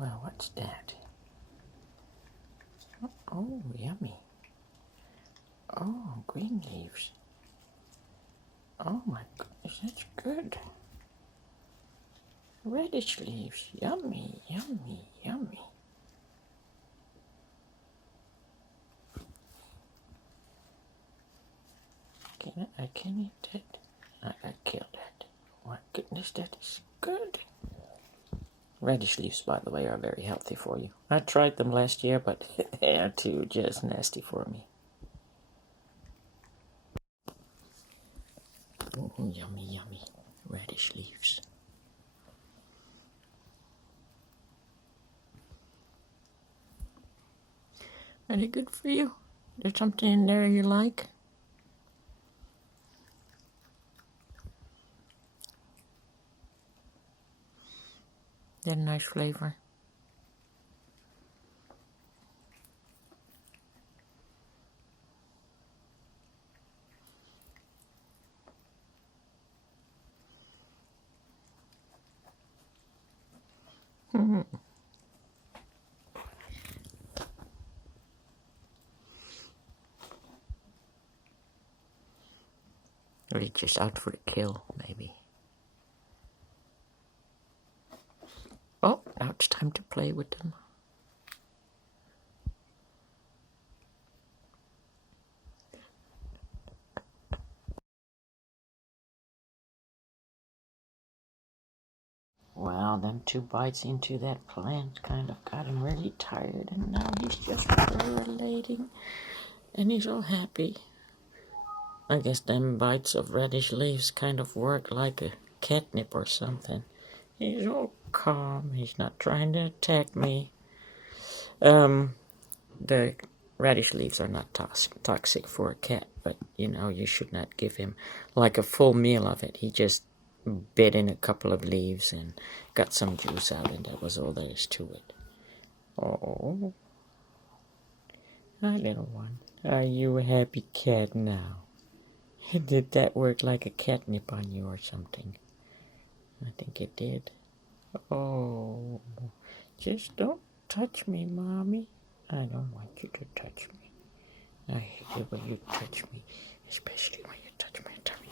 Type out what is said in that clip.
Well, what's that? Oh, yummy. Oh, green leaves. Oh my goodness, that's good. Radish leaves. Yummy, yummy, yummy. I can eat that. I killed that. Oh my goodness, that is good. Radish leaves, by the way, are very healthy for you. I tried them last year, but they are too just nasty for me. Oh, yummy, yummy. Radish leaves. Are they good for you? There's something in there you like? They're a nice flavor. Or it's just out for the kill, maybe. Oh, now it's time to play with them. Well, then 2 bites into that plant kind of got him really tired, and now he's just percolating, and he's all happy. I guess them bites of radish leaves kind of work like a catnip or something. He's all calm, he's not trying to attack me. The radish leaves are not toxic for a cat, but you should not give him like a full meal of it. He just bit in a couple of leaves and got some juice out, and that was all there is to it. Oh, hi little one. Are you a happy cat now? Did that work like a catnip on you or something? I think it did. Oh, just don't touch me, Mommy. I don't want you to touch me. I hate it when you touch me, especially when you touch my tummy.